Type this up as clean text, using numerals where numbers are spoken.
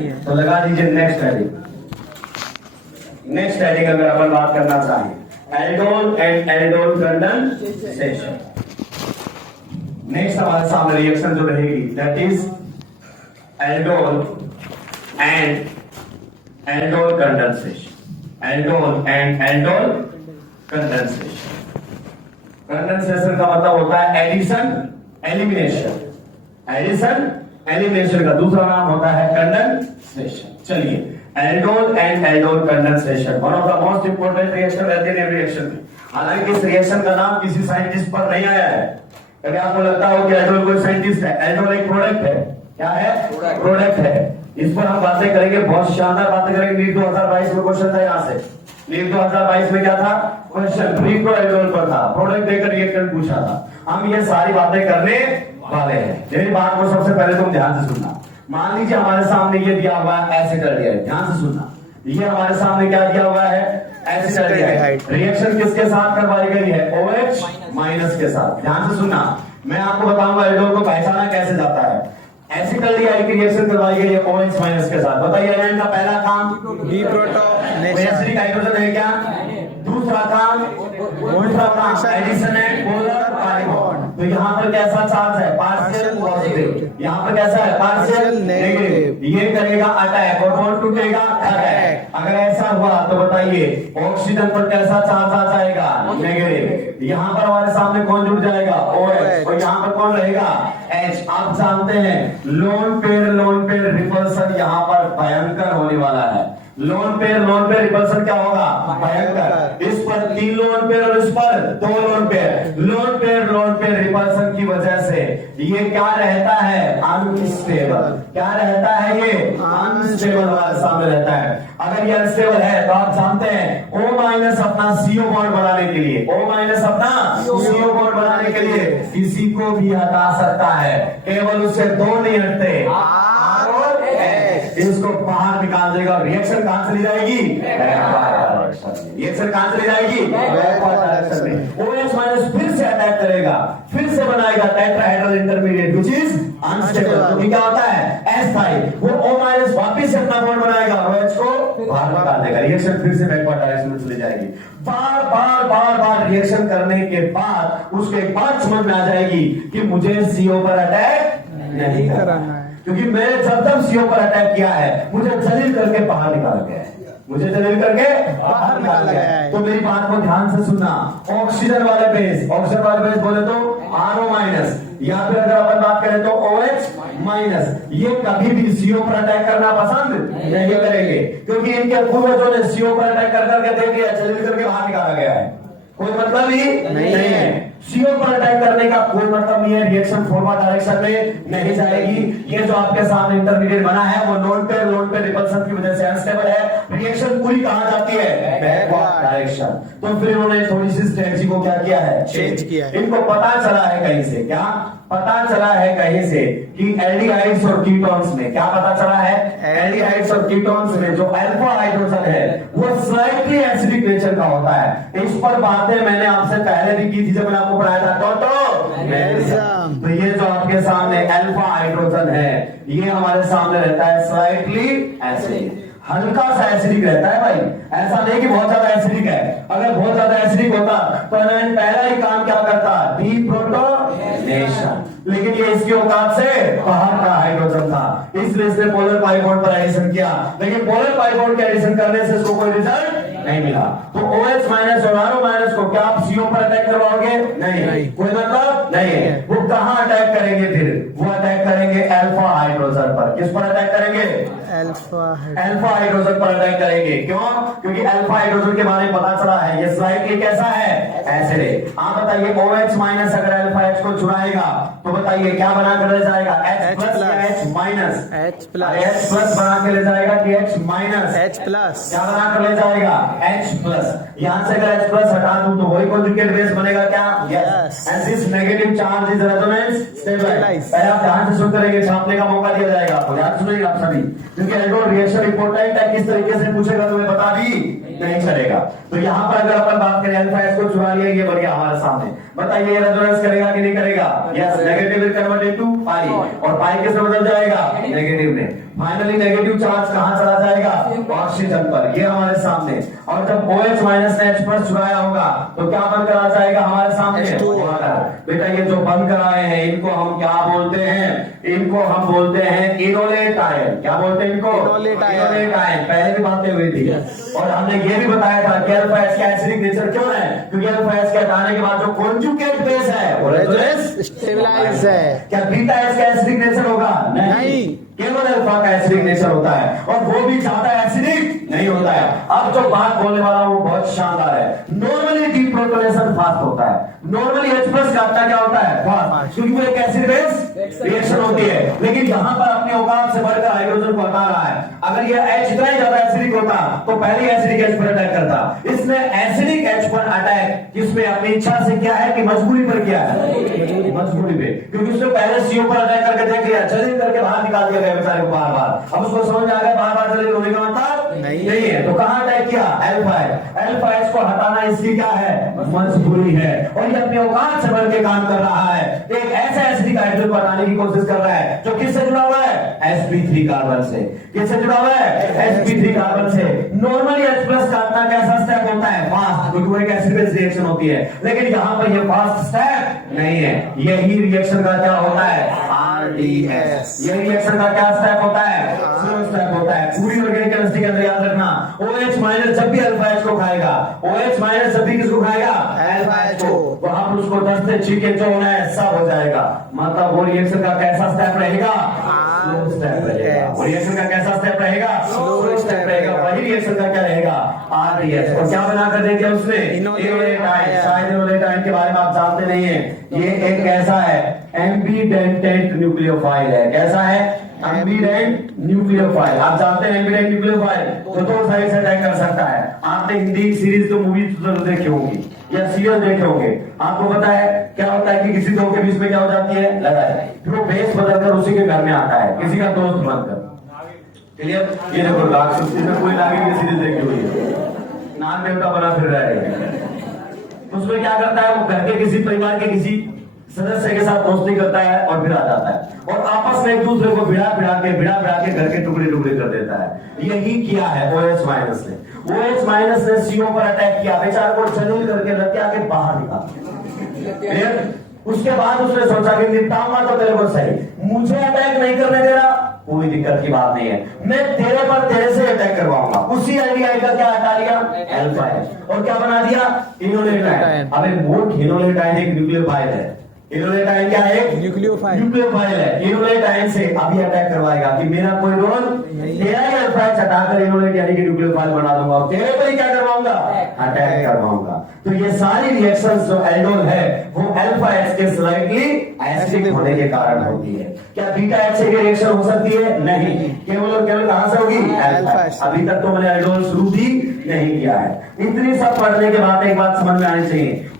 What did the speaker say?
तो लगा दीजिए नेक्स्ट हेडिंग। नेक्स्ट हेडिंग अगर अपन बात करना चाहें, aldol and aldol condensation. Next हमारे सामने रिएक्शन जो रहेगी that is aldol and aldol condensation. Aldol and aldol condensation. Condensation का मतलब होता है एडिशन एलिमिनेशन। एडिशन एलिमिनेशन का दूसरा नाम होता है कंडेंसेशन। चलिए, aldol and aldol condensation one of the most important reaction रहते हैं रिएक्शन में। हालांकि इस रिएक्शन का नाम किसी साइंटिस्ट पर नहीं आया है। कभी आपको लगता हो कि एल्डोल कोई साइंटिस्ट है? एल्डोल एक प्रोडक्ट है। क्या है? प्रोडक्ट है। इस पर हम बातें करेंगे, बहुत शानदार बातें करेंगे। नीट 2022 में क्वेश्चन था यहाँ से। नीट 2022 में क्या था क्वेश्चन? प्रीप्रो एल्डोल पर था, प्रोडक्ट देकर रिएक्टेंट पूछा था। हम ये सारी बातें करने वाले हैं। मेरी बात को सबसे पहले तुम ध्यान से सुनना। मान लीजिए हमारे सामने ये दिया हुआ है एसिटाल्डिहाइड। ध्यान से सुनना, ये हमारे सामने क्या दिया हुआ है? एसिटाल्डिहाइड। रिएक्शन किसके साथ करवाई गई है? OH माइनस के साथ। ध्यान से सुनना, मैं आपको बताऊंगा एल्डोल को पहचाना कैसे जाता है। एसिटाल्डिहाइड की रिएक्शन करवाई गई है OH माइनस के साथ। बताइए एनायन का पहला काम डिप्रोटोनेशन। एसिडिक हाइड्रोजन है क्या? दूसरा काम addition and polar pi bond. तो यहाँ पर कैसा चार्ज है? Partial positive. यहाँ पर कैसा है? Partial negative. ये करेगा अटैक और बॉन्ड टूटेगा अटैक। अगर ऐसा हुआ तो बताइए ऑक्सीजन पर कैसा चार्ज आ जाएगा? नेगेटिव। यहाँ पर हमारे सामने कौन जुड़ जाएगा? OH। और यहाँ पर कौन रहेगा? H। आप जानते हैं लोन पेयर रिपल्सन यहाँ पर भयंकर होने वाला है। लोन पेयर रिपल्सन क्या होगा? भयंकर। इस पर 3 लोन पेयर और इस पर 2 lone pair. Lone pair repulsion की वजह से ये क्या रहता है? अनस्टेबल। क्या रहता है? ये अनस्टेबल हमारे सामने रहता है। अगर ये अनस्टेबल है तो आप जानते हैं O माइनस अपना CO बॉन्ड बनाने के लिए, O माइनस अपना CO बॉन्ड बनाने के लिए किसी को भी हटा सकता है। केवल उससे 2 नहीं हटते, इसको बाहर निकाल देगा। रिएक्शन कहां चली जाएगी? रिएक्शन कहां चली जाएगी? डायरेक्शन में। OH माइनस फिर से अटैक करेगा, फिर से बनाएगा tetrahedral intermediate which is unstable. तो क्या होता है? एस्थाई। वो O माइनस वापस से अपना बॉन्ड बनाएगा, OH को बाहर निकाल देगा। रिएक्शन फिर से बैकवर्ड डायरेक्शन में चली जाएगी। बार रिएक्शन करने के बाद उसको एक बात समझ में आ जाएगी कि मुझे CO पर अटैक नहीं करना है, क्योंकि मैंने जब CO पर अटैक किया है मुझे जलील करके बाहर निकाला गया है। मुझे जलील करके बाहर निकाला गया है। तो मेरी बात को ध्यान से सुनना। ऑक्सीजन वाले बेस बोले तो RO माइनस, या फिर अगर अपन बात करें तो OH माइनस, ये कभी भी CO पर अटैक करना पसंद नहीं करेंगे, क्योंकि इनके पूर्वजों ने CO पर अटैक कर करके देख लिया, जलील करके बाहर निकाला गया है। कोई मतलब ही नहीं है। CO पर अटैक करने का कोई मतलब नहीं है। रिएक्शन फॉरवर्ड डायरेक्शन में नहीं जाएगी। ये जो आपके सामने इंटरमीडिएट बना है वो लोन पेयर रिपल्सन की वजह से अनस्टेबल है। रिएक्शन पूरी कहां जाती है? Backward direction. तो फिर उन्होंने थोड़ी सी स्ट्रेटजी को क्या किया है? चेंज किया है। इनको पता चला है कहीं से, क्या पता चला है कहीं से कि एल्डिहाइड्स और कीटोन्स में, क्या पता चला है? एल्डिहाइड्स और कीटोन्स में जो अल्फा हाइड्रोजन है वो स्लाइटली एसिडिक नेचर का होता है। इस पर बातें मैंने आपसे पहले भी की थी जब मैंने आपको पढ़ाया था तो ये जो आपके सामने अल्फा हाइड्रोजन है ये हमारे सामने रहता है स्लाइटली एसिडिक, हल्का सा एसिडिक रहता है भाई। ऐसा नहीं कि बहुत ज्यादा एसिडिक है। अगर बहुत ज्यादा एसिडिक होता तो एनायन पहला ही काम क्या करता? डीप्रोटोनेशन। लेकिन ये इसकी औकात से बाहर का हाइड्रोजन था, इसलिए इसने पोलर पाई बॉन्ड पर एडिशन किया। लेकिन पोलर पाई बॉन्ड के एडिशन करने से इसको कोई रिजल्ट नहीं मिला। तो OH माइनस और RO माइनस को क्या आप CO पर अटैक करवाओगे? नहीं। कोई मतलब नहीं है। वो कहां अटैक करेंगे? फिर वो अटैक करेंगे अल्फा हाइड्रोजन पर। किस पर अटैक करेंगे? अल्फा हाइड्रोजन पर अटैक करेंगे। क्यों? क्योंकि अल्फा हाइड्रोजन के बारे में पता चला है ये स्लाइटली कैसा है? एसिडिक। आप बताइए OH माइनस अगर अल्फा H को छुड़ाएगा तो बताइए क्या बना कर ले जाएगा? H प्लस या H माइनस? H प्लस बना के ले जाएगा कि H माइनस? H plus. क्या बना कर ले जाएगा? H plus. यहां से अगर H प्लस हटा दूं तो वही कॉन्जुगेट बेस बनेगा क्या? Yes. And this negative charge is resonance stabilise. पहले आप ध्यान से सुनते रहिए, छापने का मौका दिया जाएगा आपको। ध्यान सुनिए आप सभी, क्योंकि एल्डोल रिएक्शन इंपॉर्टेंट है। किस तरीके से पूछेगा तुम्हें पता भी नहीं चलेगा। तो यहाँ पर अगर अपन बात करें अल्फा H को छुड़ा लिया, ये बढ़िया हमारे सामने। बताइए रेजोनेंस करेगा कि नहीं करेगा? Yes. Negative will convert into पाई, और पाई किस में बदल जाएगा? नेगेटिव में। फाइनली नेगेटिव चार्ज कहां चला जाएगा? ऑक्सीजन पर। ये हमारे सामने। और जब OH माइनस ने H पर चुराया होगा तो क्या बन कर आ जाएगा हमारे सामने? वाटर। बेटा ये जो बन कर आए हैं इनको हम क्या बोलते हैं? इनको हम बोलते हैं इनोलेट आयन। क्या बोलते हैं इनको? Enolate ion. पहले भी बातें हुई थी और हमने ये भी बताया था कि अल्फा एच का एसिडिक नेचर क्यों है? क्योंकि अल्फा एच के हटाने के बाद जो कॉन्जुगेट बेस है वो रेजोनेंस स्टेबलाइज है। क्या बीटा एच का एसिडिक नेचर होगा? नहीं, केवल अल्फा का एसिडिक नेचर होता है और वो भी ज्यादा एसिडिक नहीं होता है। अब जो बात बोलने वाला हूं वो बहुत शानदार है। नॉर्मली डीप्रोटोनेशन फास्ट होता है। नॉर्मली H+ का अपना क्या होता है? फास्ट, क्योंकि वो एक एसिड बेस रिएक्शन होती है। लेकिन यहां पर अपने औकात से बढ़कर हाइड्रोजन को हटा रहा है। अगर ये H इतना ही ज्यादा एसिडिक होता तो पहले एसिडिक H पर अटैक करता। इसमें एसिडिक H पर अटैक जिसमें अपनी इच्छा से किया है कि मजबूरी पर किया है? मजबूरी पे, क्योंकि उसने पहले CO पर अटैक करके देख लिया, जलील करके बाहर निकाल दिया गया बेचारे को बार बार। अब उसको समझ आ गया बार बार जलील होने का मतलब नहीं है। तो कहां अटैक किया? अल्फा एच को हटाना इसकी क्या है? मजबूरी है। और ये अपने औकात से बढ़ के काम कर रहा है। एक ऐसे एसिडिक हाइड्रोजन को हटाने की कोशिश कर रहा है जो किससे जुड़ा हुआ है? sp3 कार्बन से। किससे जुड़ा हुआ है? sp3 कार्बन से। नॉर्मली H+ का अपना कैसा स्टेप होता है? फास्ट, क्योंकि वो एक एसिड बेस रिएक्शन होती है। लेकिन यहां पर ये फास्ट स्टेप नहीं है। यही रिएक्शन का क्या होता है? RDS। यही रिएक्शन का क्या स्टेप होता है? स्लो स्टेप होता है। पूरी ऑर्गेनिक केमिस्ट्री के अंदर याद रखना, OH माइनस जब भी अल्फा एच को खाएगा, OH माइनस जब भी किसको खाएगा? अल्फा एच को, वहां पर उसको दस्ते छीके जो होना है सब हो जाएगा। मतलब वो रिएक्शन का कैसा स्टेप रहेगा? स्लो स्टेप रहेगा। वो रिएक्शन का कैसा स्टेप रहेगा? स्लो स्टेप रहेगा। वही रिएक्शन का क्या रहेगा? RDS। और क्या बना कर देंगे उसने? Enolate ion. शायद इनोलेट आयन के बारे में आप जानते नहीं है। ये एक कैसा है? एम्बीडेंटेंट न्यूक्लियोफाइल है। कैसा है? एम्बीडेंट न्यूक्लियोफाइल। आप जानते हैं एम्बीडेंट न्यूक्लियोफाइल तो दो साइड से अटैक कर सकता है। आपने हिंदी सीरीज तो मूवीज जरूर देखी होंगी या सीरियल देखे होंगे। आपको पता है क्या होता है कि किसी दो के बीच में क्या हो जाती है? लड़ाई। फिर वो बेस बदलकर उसी के घर में आता है, किसी का दोस्त बनकर। क्लियर? ये देखो राक्षसी में कोई लागे की सीरीज देखी हुई है, नाग देवता बना फिर रहा है। उसमें क्या करता है? वो घर के किसी परिवार के किसी सदस्य के साथ दोस्ती करता है और फिर आ जाता है और आपस में एक दूसरे को भिड़ा भिड़ा के घर के टुकड़े टुकड़े कर देता है। यही किया है OH माइनस ने। OH माइनस ने CO पर अटैक किया, बेचारे को जलील करके लतिया के बाहर निकाल। उसके बाद उसने सोचा कि निपटाऊंगा तो तेरे को सही, मुझे अटैक नहीं करने दे रहा, कोई दिक्कत की बात नहीं है, मैं तेरे पर तेरे से अटैक करवाऊंगा। उसी आइडिया का क्या हटा लिया? Alpha H. और क्या बना दिया? Enolate ion. अब एक मोट इनोलेट आयन एक न्यूक्लियोफाइल है। इनोलेट आयन क्या है? न्यूक्लियोफाइल है। इनोलेट आयन से अभी अटैक करवाएगा कि मेरा कोई रोल तेरा ही अल्फा एच हटाकर इनोलेट यानी कि न्यूक्लियोफाइल बना दूंगा और तेरे पर ही क्या करवाऊंगा? अटैक करवाऊंगा। तो ये सारी रिएक्शंस जो एल्डोल है वो अल्फा एच के स्लाइटली एसिडिक होने के कारण होती है। क्या बीटा एच से रिएक्शन हो सकती है? नहीं, केवल और केवल कहां से होगी? Alpha H. अभी तक तो मैंने एल्डोल शुरू भी नहीं किया है। इतनी सब पढ़ने के बाद एक बात समझ में आनी चाहिए।